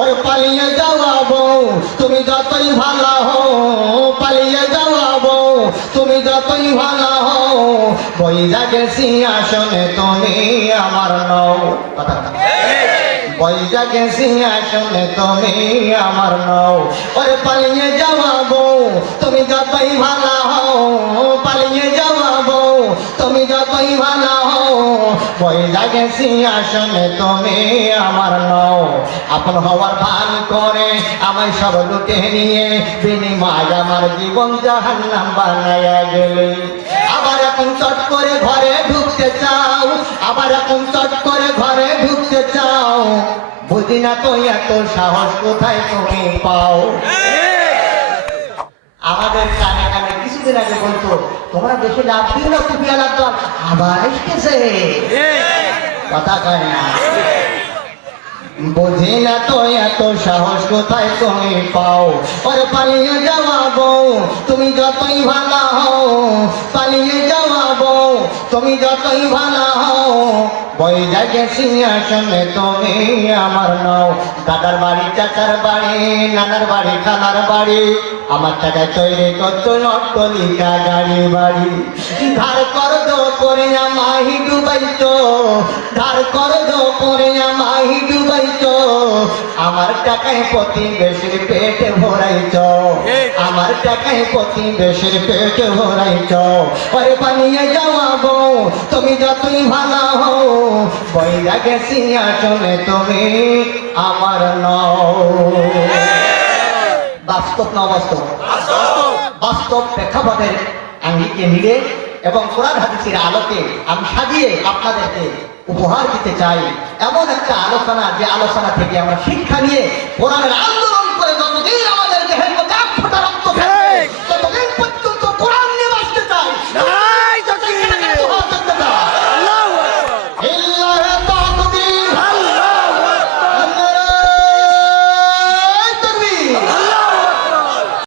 ওর পালিয়ে যাওয়া তুমি যতই ভালো হও, পালিয়ে যাওয়া তুমি যতই ভালো হও, বই জাগে সিংহাসনে তুমি আমার নও। কথা কথা বৈজাগে সিংহাসনে তুমি আমার নও। ওরে পালিয়ে যাওয়া তুমি যতই ভালো হও, পালিয়ে যাওয়া তুমি যতই ভালো হও বৈজাগে সিংহাসনে তুমি আমার আপন হওয়ার ভান করে আমায় সব লুটে নিয়ে বিনিময় আমার জীবন জাহান্নাম বানাইয়া গেলে। আবার এখন চট করে ঘরে ঢুকতে চাও, আবার এখন চট করে ঘরে ঢুকতে চাও। বুঝি না তো এত সাহস কোথায় তুমি পাও? আমাদের কানে কানে কিছুদিন আগে বলতো, তোমরা দেশে লাভ দিও না কুপিয়া দাও আবার আসতেছে কথা কয় না। বুঝি না তো এত সাহস কোথায় তুমি পাও? ওরে পালিয়ে যাওয়া তুমি যতই ভালো হও তুমি যতই ভালো হও, বই জাগে সিংহাসনে তুমি আমার নও। দাদার বাড়ি, চাচার বাড়ি, নানার বাড়ি, খালার বাড়ি, আমার টাকায় তৈরি করতো অট্টলিকা গাড়ি বাড়ি। ধার করদ করে আমাহি ডুবাইতো, ধার করদ করে আমাহি ডুবাইতো। আমার টাকায় প্রতিবেশীর পেট ভরাইছ আমার টাকায় প্রতিবেশীর পেট ভরাইছ পরে পানিয়ে যাওয়া বউ তুমি যতই ভালো হও বৈরাগে সিংহাসনে তুমি আমার নও। বাস্তব না বাস্তব বাস্তব প্রেক্ষাপটের আঙ্গিকে মিলে এবং কোরআন হাদিসের আলোকে আমি সাজিয়ে আপনাদেরকে উপহার দিতে চাই। এমন একটা আলোচনা যে আলোচনা থেকে আমরা শিক্ষা নিয়ে কোরআনের